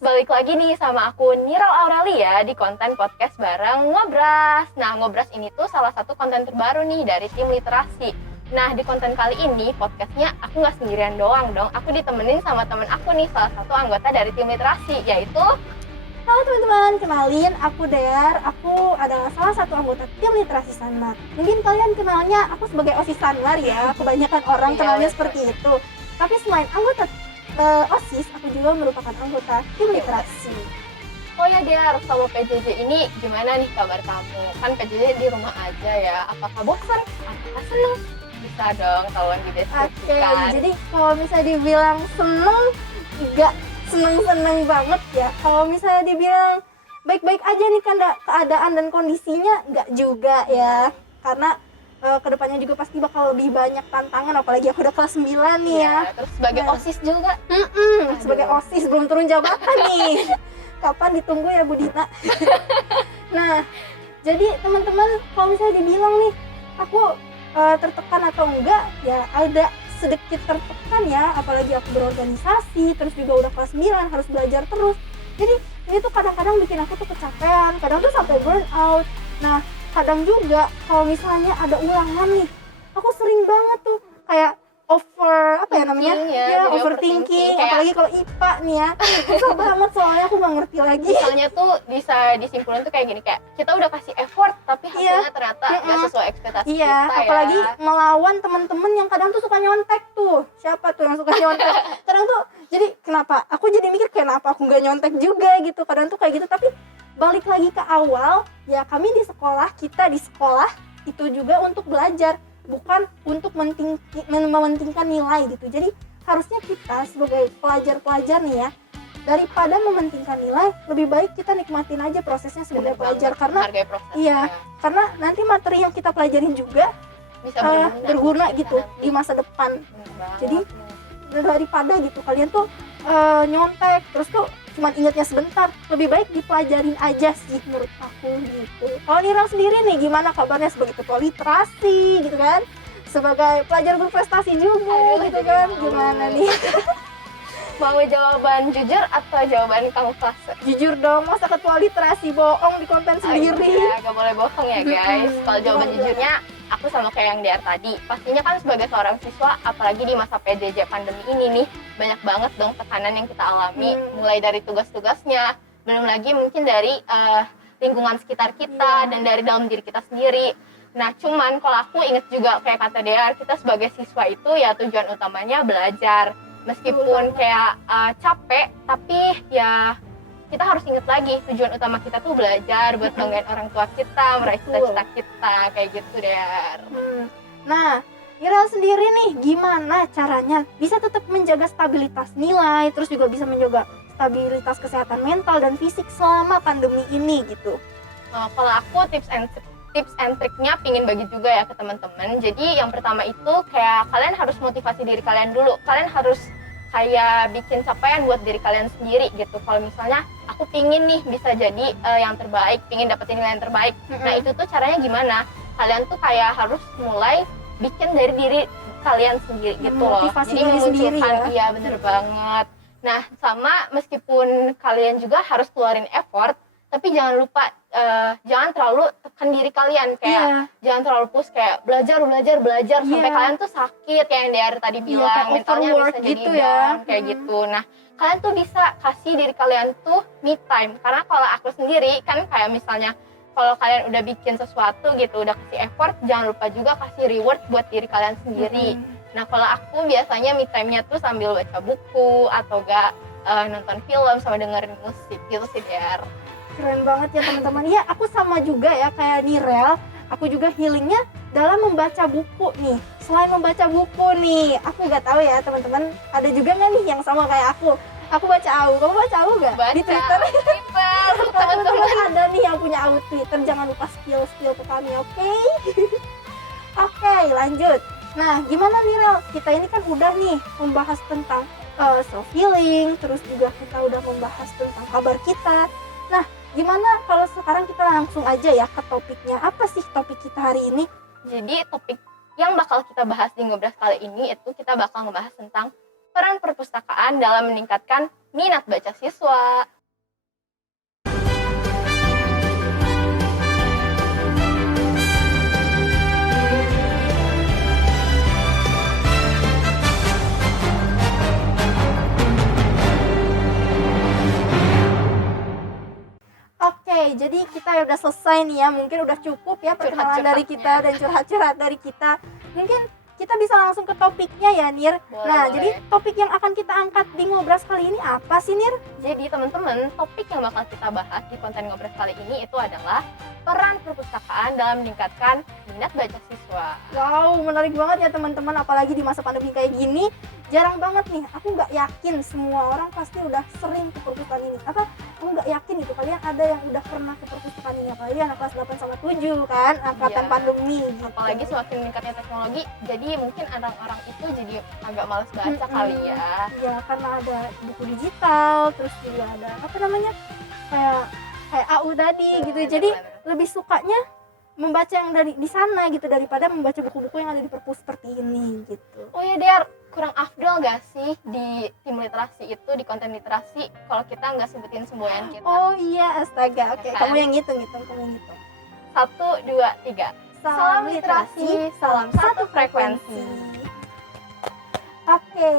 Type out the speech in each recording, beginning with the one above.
Balik lagi nih sama aku Niral Aurelia di konten podcast bareng Ngobras. Nah, Ngobras ini tuh salah satu konten terbaru nih dari tim literasi. Nah, di konten kali ini podcastnya aku nggak sendirian doang dong. Aku ditemenin sama temen aku nih, salah satu anggota dari tim literasi, yaitu... Halo teman-teman, kenalin aku Dear. Aku adalah salah satu anggota tim literasi Sanmar. Mungkin kalian kenalnya aku sebagai OSIS Sanmar ya. Kebanyakan orang kenalnya seperti itu. Tapi selain anggota OSIS, aku juga merupakan anggota tim literasi. Oh ya Dear, sama PJJ ini gimana nih kabar kamu? Kan PJJ di rumah aja ya. Apakah bosan? Apakah seneng? Bisa dong tolong dideskripsikan. Oke, jadi kalau misalnya dibilang seneng, enggak seneng-seneng banget ya. Kalau misalnya dibilang baik-baik aja nih keadaan dan kondisinya, enggak juga ya. Karena kedepannya juga pasti bakal lebih banyak tantangan, apalagi aku udah kelas 9 nih ya. Terus sebagai OSIS juga. Sebagai OSIS belum turun jabatan nih. Kapan ditunggu ya Bu Dina. Nah, jadi teman-teman kalau misalnya dibilang nih aku tertekan atau enggak, ya ada sedikit tertekan ya, apalagi aku berorganisasi, terus juga udah kelas 9 harus belajar terus. Jadi ini tuh kadang-kadang bikin aku tuh kecapean, kadang tuh sampai burn out. Nah, kadang juga kalau misalnya ada ulangan nih, aku sering banget tuh kayak overthinking, apalagi kalau IPA nih ya. Susah banget soalnya aku nggak ngerti lagi. Misalnya tuh bisa disimpulin tuh kayak gini, kayak kita udah kasih effort tapi hasilnya ternyata nggak sesuai ekspektasi kita apalagi ya. melawan teman-teman yang kadang tuh suka nyontek tuh. Siapa tuh yang suka nyontek? Kadang tuh jadi kenapa? Aku jadi mikir kenapa aku nggak nyontek juga gitu. Kadang tuh kayak gitu, tapi balik lagi ke awal, ya kami di sekolah, kita di sekolah itu juga untuk belajar, bukan untuk mementingkan nilai gitu. Jadi harusnya kita sebagai pelajar-pelajar nih ya, daripada mementingkan nilai, lebih baik kita nikmatin aja prosesnya sebagai pelajar. Karena karena nanti materi yang kita pelajarin juga bisa berguna gitu di masa depan. Jadi daripada gitu kalian tuh nyontek terus tuh cuma ingatnya sebentar, lebih baik dipelajarin aja sih menurut aku gitu. Kalau Nira sendiri nih gimana kabarnya sebagai ketua literasi gitu kan, sebagai pelajar berprestasi juga gitu kan, gimana nih? Mau jawaban jujur atau jawaban kamuflase? Jujur dong, masa ketua literasi bohong di konten sendiri? Gak boleh bohong ya guys. Kalau jawaban jujurnya, aku sama kayak yang Dear tadi. Pastinya kan sebagai seorang siswa, apalagi di masa PJJ pandemi ini nih, banyak banget dong tekanan yang kita alami. Mulai dari tugas-tugasnya, belum lagi mungkin dari lingkungan sekitar kita dan dari dalam diri kita sendiri. Nah, cuman kalau aku inget juga kayak kata Dear, kita sebagai siswa itu ya tujuan utamanya belajar. Meskipun kayak capek, tapi ya kita harus ingat lagi tujuan utama kita tuh belajar buat banggain orang tua kita, meraih cita-cita kita, kayak gitu Dear. Nah, Ira sendiri nih gimana caranya bisa tetap menjaga stabilitas nilai, terus juga bisa menjaga stabilitas kesehatan mental dan fisik selama pandemi ini gitu? Kalau aku tips and triknya pingin bagi juga ya ke teman-teman. Jadi yang pertama itu kayak kalian harus motivasi diri kalian dulu. Kalian harus kayak bikin capaian buat diri kalian sendiri gitu. Kalau misalnya aku pingin nih bisa jadi yang terbaik, pingin dapetin nilai yang terbaik. Nah itu tuh caranya gimana? Kalian tuh kayak harus mulai bikin dari diri kalian sendiri gitu loh. Motivasi Jadi diri sendiri ya. Iya bener banget. Nah sama meskipun kalian juga harus keluarin effort, tapi jangan lupa jangan terlalu tekan diri kalian, kayak jangan terlalu push kayak belajar sampai kalian tuh sakit kayak yang Dear tadi bilang, mentalnya bisa jadi gitu down kayak gitu. Nah kalian tuh bisa kasih diri kalian tuh me time, karena kalau aku sendiri kan kayak misalnya kalau kalian udah bikin sesuatu gitu, udah kasih effort, jangan lupa juga kasih reward buat diri kalian sendiri. Nah kalau aku biasanya me time-nya tuh sambil baca buku atau enggak nonton film sama dengerin musik gitu sih Der. Keren banget ya teman-teman. Ya aku sama juga ya kayak Nirel. Aku juga healingnya dalam membaca buku nih. Selain membaca buku nih, aku nggak tahu ya teman-teman, ada juga nggak nih yang sama kayak aku? Aku baca AU. Kamu baca AU nggak? Di Twitter. Teman-teman ada nih yang punya AU Twitter. Jangan lupa spill ke kami, oke? Oke, lanjut. Nah, gimana nih Rel? Kita ini kan udah nih membahas tentang self healing, terus juga kita udah membahas tentang kabar kita. Nah, gimana kalau sekarang kita langsung aja ya ke topiknya. Apa sih topik kita hari ini? Jadi topik yang bakal kita bahas di Ngobras kali ini itu kita bakal ngebahas tentang peran perpustakaan dalam meningkatkan minat baca siswa. Oke, jadi kita udah selesai nih ya. Mungkin udah cukup ya perkenalan dari kita dan curhat-curhat dari kita. Mungkin kita bisa langsung ke topiknya ya Nir. Boleh. Jadi topik yang akan kita angkat di Ngobras kali ini apa sih Nir? Jadi teman-teman, topik yang bakal kita bahas di konten Ngobras kali ini itu adalah peran perpustakaan dalam meningkatkan minat baca siswa. Wow, menarik banget ya teman-teman. Apalagi di masa pandemi kayak gini, jarang banget nih. Aku nggak yakin semua orang pasti udah sering ke perpustakaan ini. Aku nggak yakin itu kalian ada yang udah pernah ke perpustakaan ini. Apalagi anak kelas 8 sama 7 kan, angkatan Iya. pandemi gitu. Apalagi semakin meningkatnya teknologi, jadi mungkin orang-orang itu jadi agak malas baca kali ya. Iya, karena ada buku digital, terus juga ada apa namanya? Kayak AU tadi gitu. Jadi lebih sukanya membaca yang dari di sana gitu daripada membaca buku-buku yang ada di perpus seperti ini gitu. Oh ya Der, kurang afdol gak sih di tim literasi itu, di konten literasi, kalau kita nggak sebutin semboyan kita? Oh iya, astaga. Oke, Ya kan? kamu yang ngitung, kamu yang ngitung. 1, 2, 3. Salam literasi, salam satu frekuensi. Oke.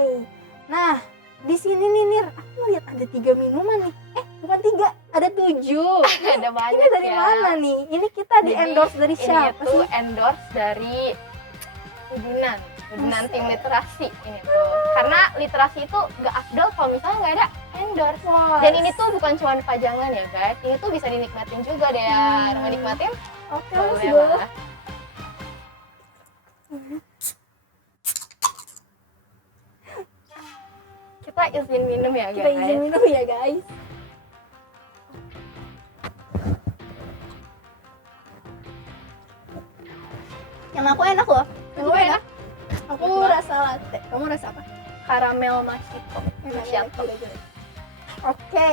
Nah, di sini nih Nir, aku lihat ada 3 minuman nih. Bukan 3, ada 7. Ada banyak Ini dari ya. mana nih? Ini kita di Jadi, endorse dari siapa Ini itu sih? endorse dari Udunan tim literasi ini tuh. Karena literasi itu gak afdol kalau misalnya nggak ada endorse. Wah. Dan ini tuh bukan cuma pajangan ya guys, ini tuh bisa dinikmatin juga deh. Mau nikmatin? Oke, Boleh boleh. lah. Kita izin minum ya Kita guys. izin minum ya guys. Yang aku enak loh. Yang aku enak. Aku rasa latte. Kamu rasa apa? Karamel macchiato. Macchiato. Oke.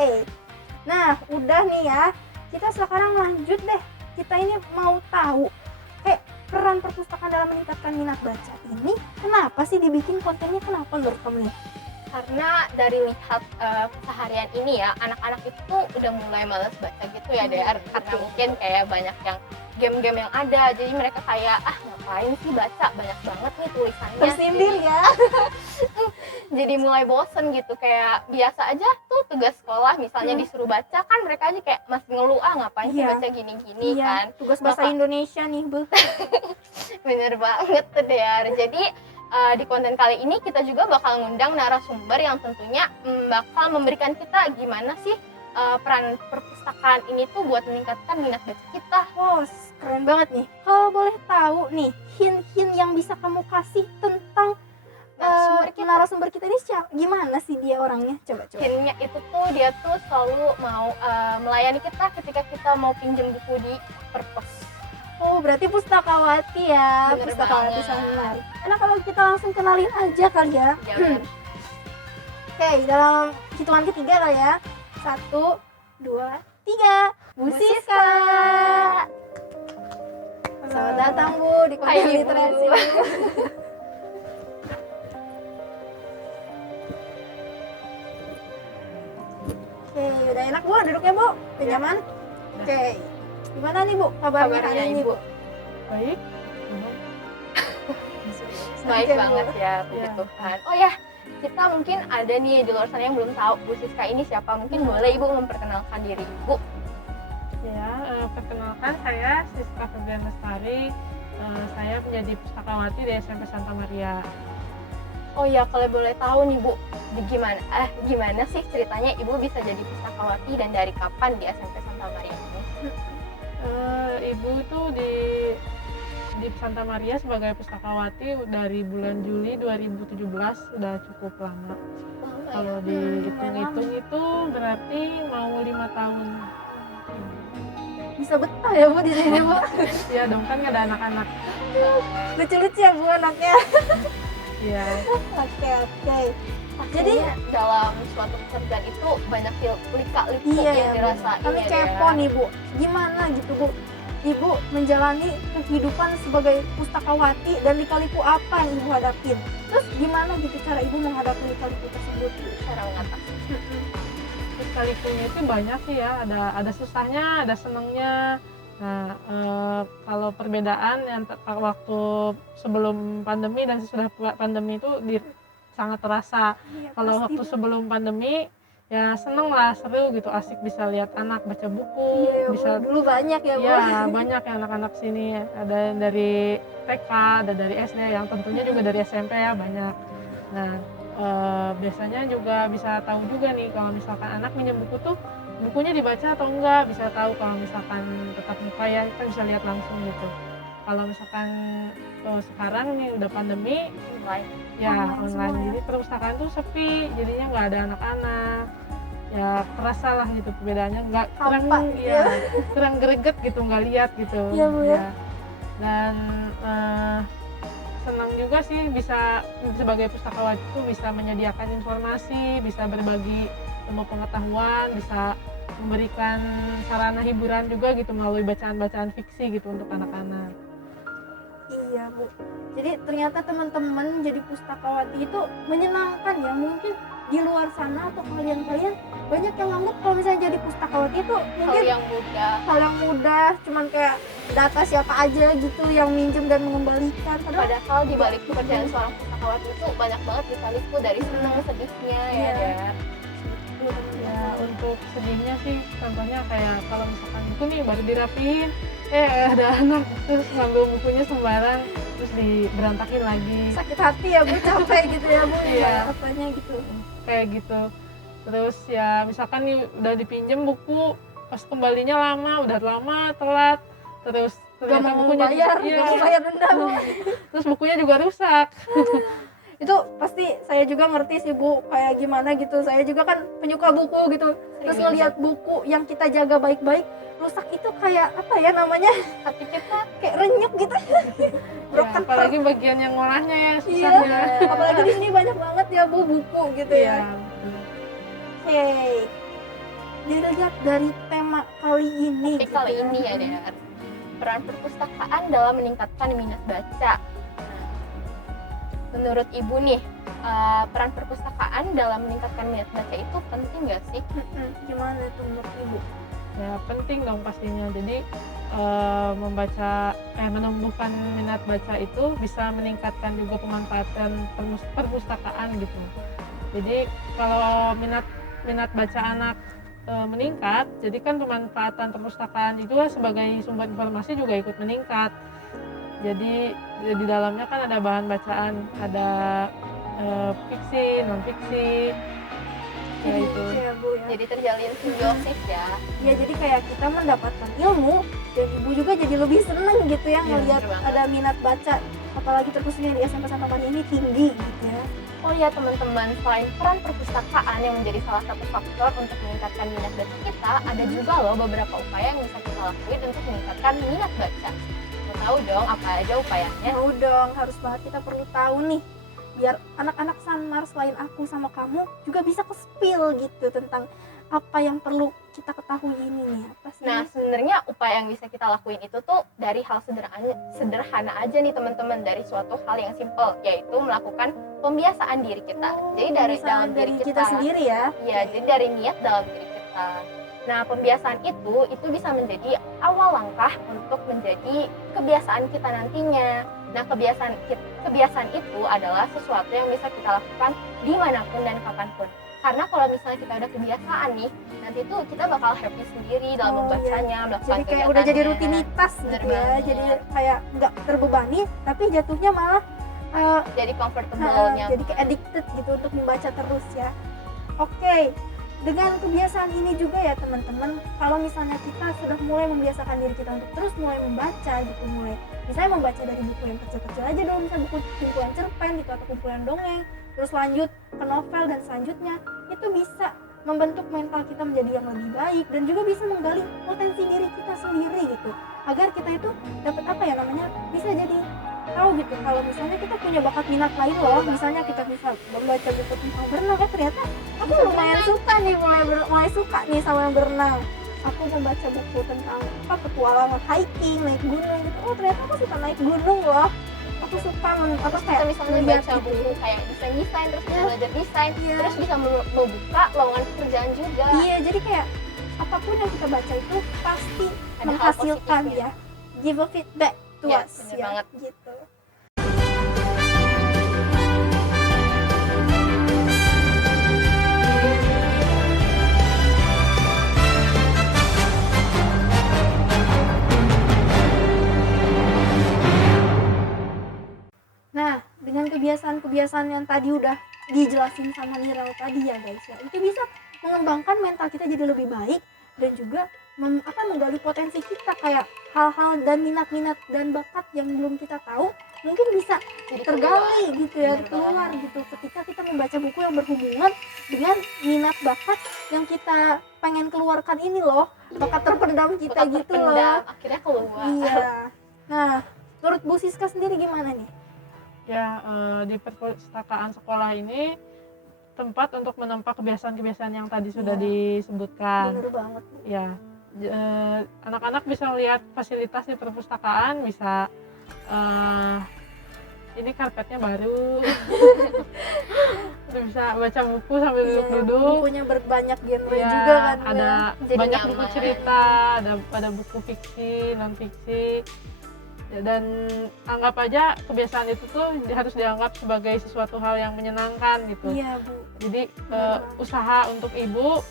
Nah, udah nih ya. Kita sekarang lanjut deh. Kita ini mau tahu peran perpustakaan dalam meningkatkan minat baca ini kenapa sih dibikin kontennya, kenapa menurut kamu nih? Karena dari lihat keseharian ini ya, anak-anak itu udah mulai males baca gitu ya Der, karena mungkin kayak banyak yang game-game yang ada, jadi mereka kayak ngapain sih baca, banyak banget nih tulisannya. Tersindir ya. Jadi mulai bosen gitu, kayak biasa aja tuh tugas sekolah misalnya disuruh baca kan mereka aja kayak masih ngeluh ngapain sih Iya. baca gini-gini kan. Tugas bahasa Maka- Indonesia nih, Bu. Bener banget tuh Der. Jadi di konten kali ini kita juga bakal ngundang narasumber yang tentunya bakal memberikan kita gimana sih peran perpustakaan ini tuh buat meningkatkan minat baca kita. Wow, keren banget nih. Kalau boleh tahu nih, hint-hint yang bisa kamu kasih tentang narasumber kita ini siapa? Gimana sih dia orangnya? Coba. Hintnya itu tuh dia tuh selalu mau melayani kita ketika kita mau pinjam buku di perpus. Oh, berarti pustakawati ya. Bener Pustakawati banget. Sanmari. Karena kalau kita langsung kenalin aja kali ya. Jangan. Oke, dalam hitungan ketiga lah ya. 1, 2, 3. Bu Siska. Selamat datang Bu di Hai, konten Bu. literasi. Oke, udah enak Bu duduknya Bu? Udah nyaman? Oke. Gimana nih Bu kabarnya hari ini Bu? Baik. Baik Oke, Bu. banget ya, puji Ya. Tuhan. Oh ya, kita mungkin ada nih di luar sana yang belum tahu Bu Siska ini siapa. Mungkin boleh Ibu memperkenalkan diri Ibu. Ya, perkenalkan, saya Siska Febrian Lestari. Saya menjadi pustakawati di SMP Santa Maria. Oh ya, kalau boleh tahu nih Bu, gimana sih ceritanya Ibu bisa jadi pustakawati dan dari kapan di SMP Santa Maria ini? Ibu tuh di Santa Maria sebagai pustakawati dari bulan Juli 2017, sudah cukup lama. Lama Kalau ya? dihitung-hitung itu berarti mau 5 tahun. Bisa betah ya Bu di sini Bu. Iya dong, kan nggak ada anak-anak. Lucu-lucu ya Bu anaknya. Iya. Oke. Jadi dalam suatu pekerjaan itu banyak lika-liku Iya yang ya, dirasain kami ya, kepo Dea. nih Bu, gimana gitu Bu Ibu menjalani kehidupan sebagai pustakawati dan lika-liku apa yang Ibu hadapin? Terus gimana gitu cara Ibu menghadapi lika-liku tersebut? Cara mengatasi. Terus kalikunya itu banyak sih ya, ada susahnya, ada senangnya. Nah, kalau perbedaan yang waktu sebelum pandemi dan sesudah pandemi itu sangat terasa. Iya, Kalau pasti, waktu Bu. sebelum pandemi ya seneng lah, seru gitu, asik bisa lihat anak baca buku, Iya, Bu. bisa Dulu banyak ya Bu. ya banyak ya anak-anak sini, ada yang dari TK, ada dari SD, yang tentunya juga dari SMP ya banyak. Nah, biasanya juga bisa tahu juga nih kalau misalkan anak minjem buku tuh bukunya dibaca atau enggak, bisa tahu kalau misalkan tetap muka ya kita bisa lihat langsung gitu. Kalau misalkan sekarang nih udah pandemi Online. ya Online online, semua ya. jadi perpustakaan tuh sepi, jadinya nggak ada anak-anak, ya terasa lah gitu perbedaannya, nggak kurang Hampa gitu ya kurang greget gitu, nggak lihat gitu. Iya, Bu, ya. Dan senang juga sih bisa sebagai pustakawati itu bisa menyediakan informasi, bisa berbagi ilmu pengetahuan, bisa memberikan sarana hiburan juga gitu melalui bacaan-bacaan fiksi gitu untuk anak-anak. Iya Bu. Jadi ternyata teman-teman jadi pustakawati itu menyenangkan ya. Mungkin di luar sana atau kalian banyak yang nganggap kalau misalnya jadi pustakawati itu Hal mungkin yang mudah. hal yang mudah, cuman kayak data siapa aja gitu yang minjem dan mengembalikan. Padahal di balik pekerjaan seorang pustakawati itu banyak banget lika-liku dari senang sedihnya ya, Iya. Dea. Ya untuk sedihnya sih contohnya kayak kalau misalkan buku nih baru dirapiin, ada anak terus ngambil bukunya sembarang terus berantakin lagi sakit hati ya Bu, capek gitu ya Bu. Iya. Apanya gitu. kayak gitu. Terus ya misalkan nih udah dipinjem buku, pas kembalinya udah lama telat, terus Gak ternyata mau bukunya bayar, iya, gak mau bayar denda Bu. terus bukunya juga rusak. Itu pasti saya juga ngerti sih Bu, kayak gimana gitu. Saya juga kan penyuka buku gitu. Terus Sering ngelihat buku yang kita jaga baik-baik rusak itu kayak apa ya namanya, Hati kita kayak renyuk gitu. Ya, Broken apalagi bagian yang ngolahnya ya Iya, susahnya. apalagi di sini banyak banget ya Bu buku gitu Iya, ya. Oke. Dilihat dari tema kali ini. Tapi kali ini ya, Dea, peran perpustakaan dalam meningkatkan minat baca. Menurut Ibu nih, peran perpustakaan dalam meningkatkan minat baca itu penting nggak sih? Gimana tuh menurut Ibu? Ya penting dong pastinya. Jadi menumbuhkan minat baca itu bisa meningkatkan juga pemanfaatan perpustakaan gitu. Jadi kalau minat baca anak meningkat, jadi kan pemanfaatan perpustakaan itu sebagai sumber informasi juga ikut meningkat. Jadi di dalamnya kan ada bahan bacaan, ada fiksi, non fiksi, ya itu. Iya Bu ya. Jadi terjalin simbiosis ya. Ya jadi kayak kita mendapatkan ilmu dan Ibu juga jadi lebih seneng gitu ya Iya, ngelihat bener banget. ada minat baca, apalagi terkhususnya di SMP Santa Maria ini tinggi gitu ya. Oh ya teman-teman, selain peran perpustakaan yang menjadi salah satu faktor untuk meningkatkan minat baca kita, ada juga loh beberapa upaya yang bisa kita lakuin untuk meningkatkan minat baca. Mau tahu dong apa aja upayanya? Tahu dong, harus banget kita perlu tahu nih biar anak-anak Sanmar selain aku sama kamu juga bisa ke-spill gitu tentang apa yang perlu kita ketahui ini nih, apa sih? Nah sebenarnya upaya yang bisa kita lakuin itu tuh dari hal sederhana aja nih teman-teman, dari suatu hal yang simple, yaitu melakukan pembiasaan diri kita. Jadi dari Bisa dalam dari diri kita sendiri ya. Iya, jadi dari niat dalam diri kita. Nah, pembiasaan itu bisa menjadi awal langkah untuk menjadi kebiasaan kita nantinya. Nah, kebiasaan itu adalah sesuatu yang bisa kita lakukan dimanapun dan kapanpun. Karena kalau misalnya kita udah kebiasaan nih, nanti tuh kita bakal happy sendiri dalam Oh, membacanya, melakukan Jadi kayak udah jadi kegiatannya. rutinitas Bener gitu ya. banget. Jadi kayak nggak terbebani, tapi jatuhnya malah Jadi comfortable, nyaman. jadi kayak addicted gitu untuk membaca terus ya. Oke, dengan kebiasaan ini juga ya teman-teman, kalau misalnya kita sudah mulai membiasakan diri kita untuk terus mulai membaca gitu, mulai misalnya membaca dari buku yang kecil-kecil aja dong, misalnya buku kumpulan cerpen gitu atau kumpulan dongeng, terus lanjut ke novel dan selanjutnya, itu bisa membentuk mental kita menjadi yang lebih baik dan juga bisa menggali potensi diri kita sendiri gitu, agar kita itu dapat apa ya namanya, bisa jadi tahu gitu kalau misalnya kita punya bakat minat lain loh, misalnya kita bisa membaca buku tentang berenang, ternyata aku lumayan suka nih, mulai suka nih sama yang berenang. Aku membaca buku tentang petualangan hiking, naik gunung gitu, oh ternyata aku suka naik gunung loh, aku suka Terus kita misalnya ngeliat baca buku kayak desain, terus kita belajar desain, Iya. terus bisa membuka lowongan pekerjaan juga. Iya, jadi kayak apapun yang kita baca itu pasti Ada hal menghasilkan positifnya. ya, give a feedback to Ya, us bener ya, banget. gitu. Nah, dengan kebiasaan-kebiasaan yang tadi udah dijelasin sama Nirau tadi ya guys ya, itu bisa mengembangkan mental kita jadi lebih baik dan juga menggali potensi kita, kayak hal-hal dan minat-minat dan bakat yang belum kita tahu mungkin bisa Jadi tergali gitu ya, Bener keluar banget. gitu ketika kita membaca buku yang berhubungan dengan minat bakat yang kita pengen keluarkan ini loh, bakat terpendam kita Bakat gitu terpendam, loh. akhirnya keluar. Iya. Nah, menurut Bu Siska sendiri gimana nih? Ya, di perpustakaan sekolah ini tempat untuk menempa kebiasaan-kebiasaan yang tadi sudah Iya. disebutkan. Bener banget. Ya, anak-anak bisa melihat fasilitas di perpustakaan, bisa ini karpetnya baru, udah bisa baca buku sambil Iya, duduk-duduk. bukunya berbanyak genre Ya, juga kan ada Jadi banyak nyaman. buku cerita, ada buku fiksi, non fiksi. Ya, dan anggap aja kebiasaan itu tuh harus dianggap sebagai sesuatu hal yang menyenangkan gitu. Iya Bu. Jadi usaha untuk ibu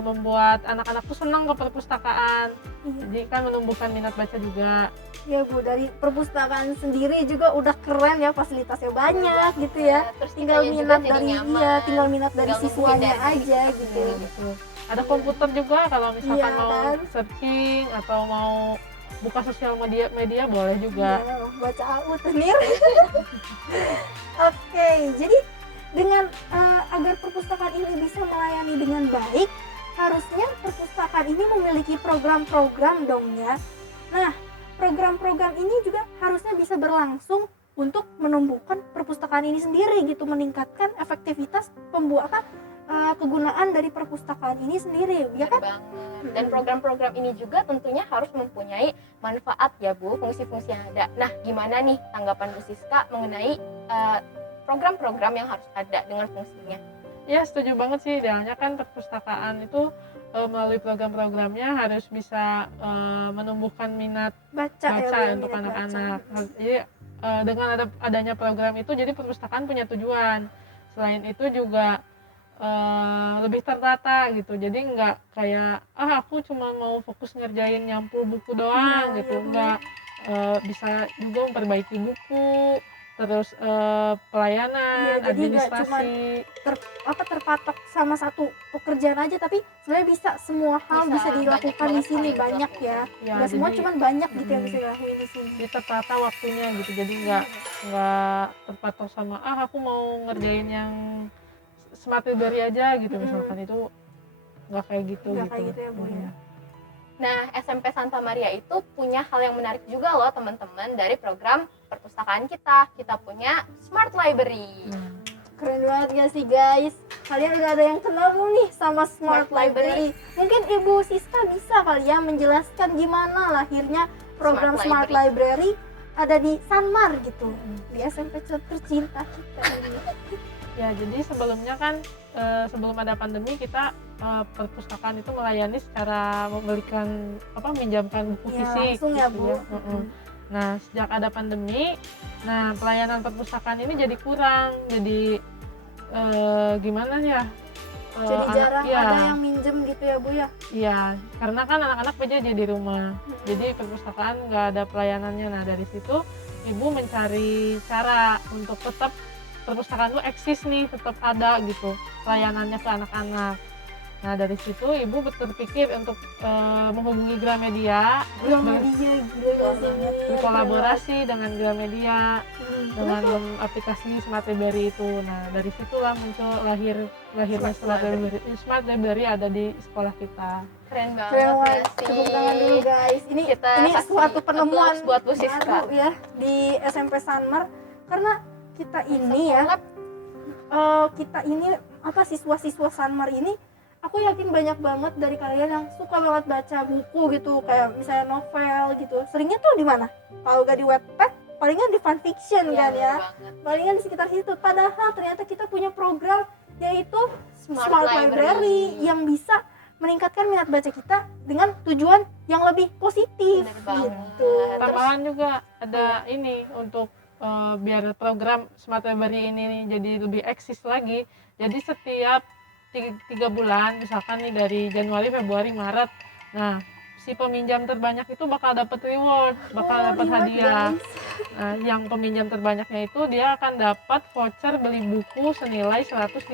membuat anak-anak tuh senang ke perpustakaan. Iya. Jadi kan menumbuhkan minat baca juga. Ya Bu, dari perpustakaan sendiri juga udah keren ya, fasilitasnya banyak gitu ya. Terus Tinggal kitanya juga minat jadi dari nyaman. tinggal minat dari Tinggal siswanya menghindari aja kita gitu. sendiri. Gitu. Ada komputer juga kalau misalkan Iya, mau kan? searching atau mau buka sosial media boleh juga. Iya, baca AU tenir. Oke, jadi dengan agar perpustakaan ini bisa melayani dengan baik, harusnya perpustakaan ini memiliki program-program dong ya. Nah, program-program ini juga harusnya bisa berlangsung untuk menumbuhkan perpustakaan ini sendiri gitu, meningkatkan efektivitas kegunaan dari perpustakaan ini sendiri, ya kan? banget. Dan program-program ini juga tentunya harus mempunyai manfaat ya Bu, fungsi-fungsi yang ada. Nah, gimana nih tanggapan Bu Siska mengenai program-program yang harus ada dengan fungsinya? Ya, setuju banget sih. Idealnya kan perpustakaan itu melalui program-programnya harus bisa menumbuhkan minat Baca baca ya, untuk minat anak-anak. baca. Jadi dengan adanya program itu, jadi perpustakaan punya tujuan. Selain itu juga lebih tertata gitu. Jadi nggak kayak aku cuma mau fokus ngerjain nyampul buku doang Iya, gitu. iya. Nggak, bisa juga memperbaiki buku, terus pelayanan, Iya, jadi nggak administrasi. terpatok sama satu pekerjaan aja, tapi sebenarnya bisa semua hal bisa dilakukan banyak di sini, banget banyak hal yang ya. Ya, Nggak semua jadi cuman banyak gitu yang mm, bisa dilakuin di sini. tertata waktunya gitu. Jadi nggak terpatok sama aku mau ngerjain yang smart library aja gitu. Misalkan itu nggak kayak gitu. Nggak kayak gitu ya, Bu, ya. Iya. Nah, SMP Santa Maria itu punya hal yang menarik juga loh teman-teman dari program perpustakaan kita. Kita punya Smart Library. Keren banget gak sih guys? Kalian udah ada yang kenal belum nih sama Smart Smart Library? Library? Mungkin Ibu Siska bisa kali ya menjelaskan gimana lahirnya program Smart Smart Library ada di Sanmar gitu, di SMP tercinta kita ini. Ya, jadi sebelumnya kan sebelum ada pandemi kita perpustakaan itu melayani secara minjamkan buku Iya, fisik langsung ya, gitu Bu. ya. Nah, sejak ada pandemi, pelayanan perpustakaan ini jadi kurang. Jadi gimana ya? Jadi jarang ya, ada yang minjem gitu ya Bu ya? Iya, karena kan anak-anak PJJ di rumah, jadi perpustakaan nggak ada pelayanannya. Nah dari situ ibu mencari cara untuk tetap perpustakaan itu eksis nih, tetap ada gitu pelayanannya ke anak-anak. Nah dari situ ibu berpikir untuk menghubungi Gramedia, terus Gramedia gila banget. berkolaborasi dengan Gramedia dengan aplikasi Smart Library itu. Nah dari situlah muncul lahirnya Smart Library ada di sekolah kita. Keren banget Keren nggak banget. sih? Tepuk tangan dulu guys. Ini Kita kasih suatu penemuan applause buat Bu Siska. baru ya di SMP Sanmar, karena kita ini ya Lab. kita ini siswa-siswa Sanmar ini, aku yakin banyak banget dari kalian yang suka banget baca buku gitu, kayak misalnya novel gitu. Seringnya tuh di mana? Kalau gak di Wattpad, palingan di fanfiction Iya, kan bener ya. banget. Palingan di sekitar situ. Padahal ternyata kita punya program yaitu Smart Smart Library. Library yang bisa meningkatkan minat baca kita dengan tujuan yang lebih positif Bener banget. gitu. Tambahan juga ada ini untuk biar program Smart Library ini jadi lebih eksis lagi. Jadi setiap 3 bulan, misalkan nih dari Januari, Februari, Maret, nah si peminjam terbanyak itu bakal dapat reward, bakal dapat reward, hadiah. guys. Nah, yang peminjam terbanyaknya itu dia akan dapat voucher beli buku senilai 150.000.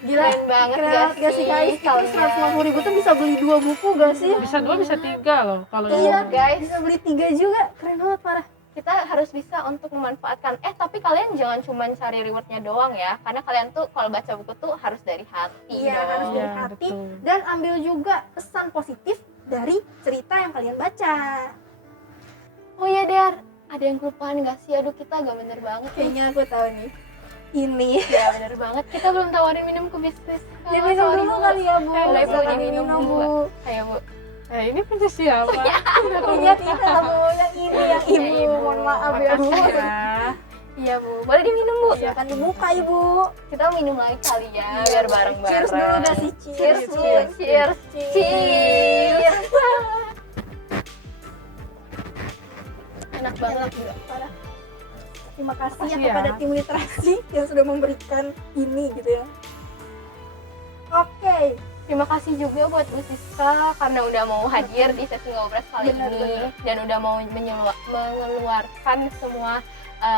Gila, Keren banget keren gak sih guys? Itu kalian? 150.000 tuh bisa beli 2 buku gak sih? Bisa 2, bisa 3 loh kalau Iya yang guys. bisa beli 3 juga, keren banget parah. Kita harus bisa untuk memanfaatkan. Tapi kalian jangan cuma cari rewardnya doang ya, karena kalian tuh kalau baca buku tuh harus dari hati Iya, dong. harus dari Iya, hati betul. dan ambil juga pesan positif dari cerita yang kalian baca. Oh iya Der, ada yang kelupaan gak sih? Aduh kita gak bener banget nih. Kayaknya aku tahu nih. Ini Ya bener banget, kita belum tawarin minum ke bisnis. diminum dulu kali ya Bu. Boleh, Silakan boleh diminum, diminum Bu. Bu. Ayo Bu. ini punya siapa? Punya kita Bu, yang ini yang Punya Ibu. Ibu. Mohon maaf ya Bu. Ya. Iya Bu, boleh diminum Bu. Silakan dibuka Ibu. Kita minum lagi kali ya, biar bareng-bareng. Cheers dulu udah sih. Cheers Bu, Cheers. cheers. Cheers. Enak banget. Gila, parah. Terima kasih ya Makasih ya. kepada tim literasi yang sudah memberikan ini gitu ya. Oke, Terima kasih juga buat Bu Siska karena udah mau hadir di sesi ngobrol kali Benar, ini benar. dan udah mau mengeluarkan semua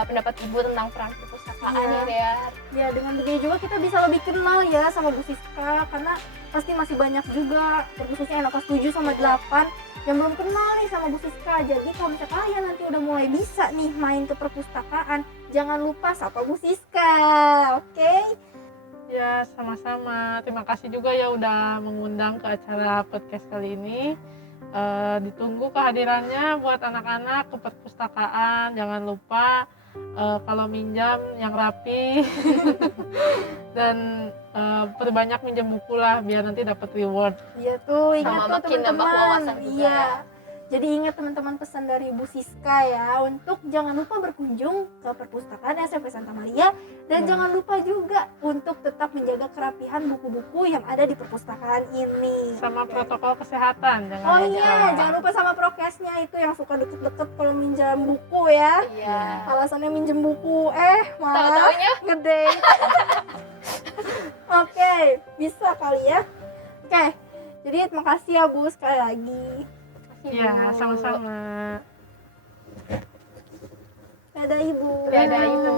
pendapat Ibu tentang peran perpustakaan Iya. ya. ya dengan begini juga kita bisa lebih kenal ya sama Bu Siska, karena pasti masih banyak juga khususnya anak kelas 7 sama 8 yang belum kenal nih sama Bu Siska. Jadi kalau misalnya kalian nanti udah mulai bisa nih main ke perpustakaan, jangan lupa sapa Bu Siska. Oke? Ya, sama-sama. Terima kasih juga ya udah mengundang ke acara podcast kali ini. Ditunggu kehadirannya buat anak-anak ke perpustakaan. Jangan lupa kalau minjam yang rapi dan perbanyak minjam buku lah biar nanti dapat reward. Iya tuh, ingat Sama tuh makin nambah teman-teman. wawasan juga Iya. ya. Jadi ingat teman-teman pesan dari Bu Siska ya, untuk jangan lupa berkunjung ke perpustakaan SMP Santa Maria dan jangan lupa juga untuk tetap menjaga kerapihan buku-buku yang ada di perpustakaan ini. Sama protokol kesehatan. Jangan Oh lupa. iya, jangan lupa sama prokesnya itu yang suka deket-deket kalau minjam buku ya. Iya. Alasannya minjem buku, malah Tahu-taunya gede. Oke, bisa kali ya. Oke, jadi terima kasih ya Bu sekali lagi. Iya, sama-sama. Dadah Ibu. Dadah Ibu.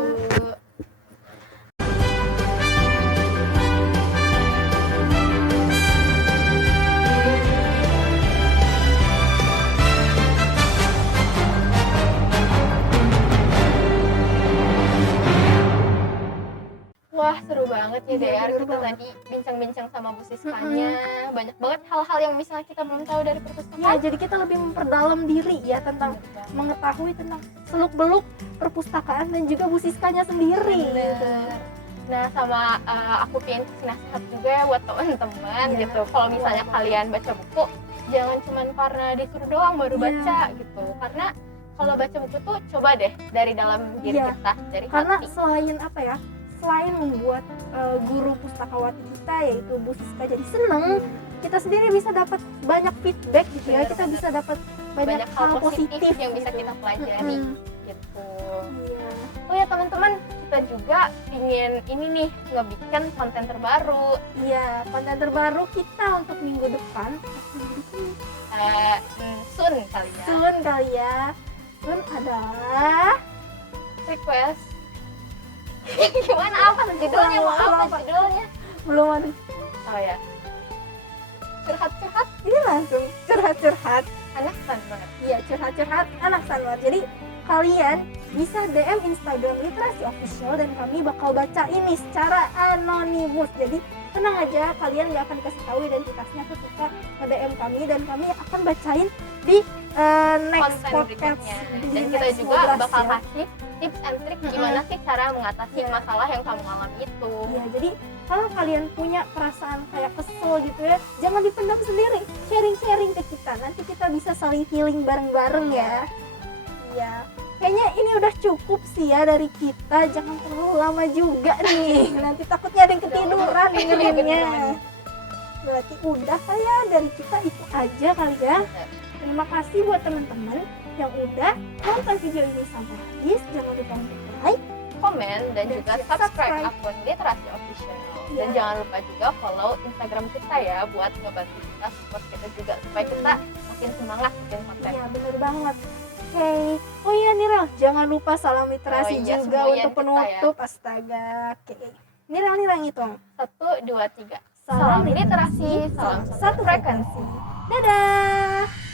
Wah seru banget ya Iya, Dayar, bener kita banget. tadi bincang-bincang sama Bu Siskanya. Banyak banget hal-hal yang misalnya kita belum tahu dari Ya, perpustakaan. jadi kita lebih memperdalam diri ya tentang mengetahui tentang seluk-beluk perpustakaan dan juga Bu Siskanya sendiri. Bener. Nah sama aku pengen kasih nasihat juga ya buat teman-teman Iya. gitu. Kalau misalnya kalian baca buku, jangan cuma karena disuruh doang baru Iya. baca gitu. Karena kalau baca buku tuh coba deh dari dalam diri Iya. kita, dari Karena hati. selain apa ya? Selain membuat guru pustakawati kita yaitu Bu Siska jadi seneng, kita sendiri bisa dapat banyak feedback gitu ya. Bener, Kita bener. bisa dapat banyak Banyak hal hal positif positif yang bisa gitu. kita pelajari. Mm-mm. gitu. Iya. Oh ya teman-teman, kita juga ingin ini nih ngebikin konten terbaru. Iya, konten terbaru kita untuk minggu depan. Soon kali ya. Soon kali ya. Soon adalah Request. Gimana apa judulnya? Mau apa judulnya? belum ada. Oh ya. Curhat-curhat Ini langsung curhat-curhat. anak Sanmar. Iya, curhat-curhat anak Sanwar. Jadi kalian bisa DM Instagram Literasi Official dan kami bakal baca ini secara anonimus. Jadi tenang aja, kalian nggak akan dikasih tahu identitasnya ketika nge-DM kami dan kami akan bacain di next Konten podcast. berikutnya. Di Dan kita next juga podcast, bakal ya. kasih tips and trick gimana sih cara mengatasi Iya. masalah yang kamu alami itu. Iya, jadi kalau kalian punya perasaan kayak kesel gitu ya, jangan dipendam sendiri, sharing-sharing ke kita. Nanti kita bisa saling healing bareng-bareng ya. Iya, kayaknya ini udah cukup sih ya dari kita. Jangan terlalu lama juga nih. Nanti takutnya ada yang ketiduran dengerinnya. Berarti udah kali ya dari kita itu aja kali ya. Terima kasih buat teman-teman yang udah nonton video ini sampai habis. Jangan lupa untuk like. Komen dan juga subscribe. subscribe akun Literasi Official. Dan Iya. jangan lupa juga follow Instagram kita ya buat ngebantu kita, support kita juga supaya kita makin semangat bikin konten. Iya, bener banget. Oke. Oh iya Nirel, jangan lupa salam literasi Oh iya, juga semboyan untuk kita penutup. Astaga. Oke. Nirel ngitung. 1, 2, 3. Salam Salam literasi, salam satu frekuensi. Dadah.